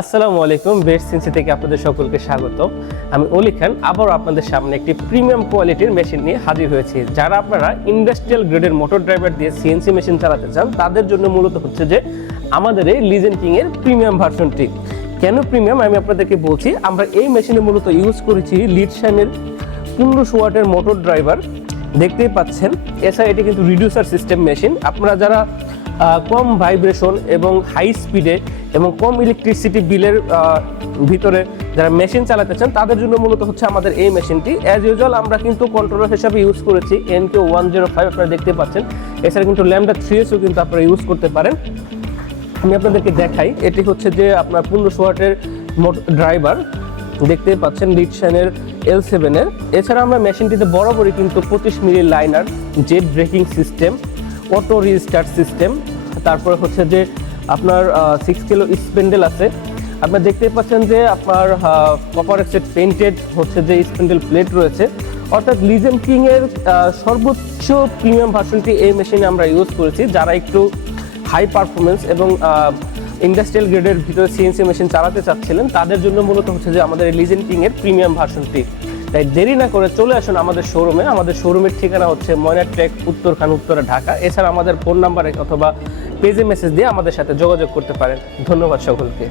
আসসালামু আলাইকুম। Best CNC থেকে আপনাদের সকলকে স্বাগত। আমি অলি খান আবারও আপনাদের সামনে একটি প্রিমিয়াম কোয়ালিটির মেশিন নিয়ে হাজির হয়েছি। যারা আপনারা ইন্ডাস্ট্রিয়াল গ্রেডের মোটর ড্রাইভার দিয়ে সিএনসি মেশিন চালাতে চান তাদের জন্য মূলত হচ্ছে যে আমাদের এই লিজেন্ড কিং এর প্রিমিয়াম ভার্সনটি। কেন প্রিমিয়াম আমি আপনাদেরকে বলছি। আমরা এই মেশিনে মূলত ইউজ করেছি লিডশানের 1500 ওয়াটের মোটর ড্রাইভার, দেখতেই পাচ্ছেন। এছাড়া এটি কিন্তু রিডিউসার সিস্টেম মেশিন। আপনারা যারা কম ভাইব্রেশন এবং হাই স্পিডে এবং কম ইলেকট্রিসিটি বিলের ভিতরে যারা মেশিন চালাতে চান তাদের জন্য মূলত হচ্ছে আমাদের এই মেশিনটি। অ্যাজ ইউজুয়াল আমরা কিন্তু কন্ট্রোলার হিসাবে ইউজ করেছি NK105, আপনারা দেখতে পাচ্ছেন। এছাড়া কিন্তু ল্যামডা 3Sও কিন্তু আপনারা ইউজ করতে পারেন। আমি আপনাদেরকে দেখাই, এটি হচ্ছে যে আপনার 1500 ওয়াটের ড্রাইভার, দেখতেই পাচ্ছেন লিডশানের L7 এর। এছাড়া আমরা মেশিনটিতে বরাবরই কিন্তু 25 milli liner, jet braking system, auto restart system, তারপরে হচ্ছে যে আপনার 6 কিলো স্পেন্ডেল আছে। আপনারা দেখতেই পাচ্ছেন যে আপনার কপার অক্সাইড পেইন্টেড হচ্ছে যে স্পেন্ডেল প্লেট রয়েছে। অর্থাৎ লিজেন্ড কিং এর সর্বোচ্চ প্রিমিয়াম ভার্সনটি এই মেশিনে আমরা ইউজ করেছি। যারা একটু হাই পারফরমেন্স এবং ইন্ডাস্ট্রিয়াল গ্রেডের ভিতরে সিএনসি মেশিন চালাতে চাচ্ছিলেন তাদের জন্য মূলত হচ্ছে যে আমাদের লিজেন্ড কিং এর প্রিমিয়াম ভার্সনটি। তাই দেরি না করে চলে আসুন আমাদের শোরুমে। আমাদের শোরুমের ঠিকানা হচ্ছে ময়নারটেক, উত্তরখান, উত্তরা, ঢাকা। এছাড়া আমাদের ফোন নাম্বারে অথবা পেজে মেসেজ দিয়ে আমাদের সাথে যোগাযোগ করতে পারেন। ধন্যবাদ সকলকে।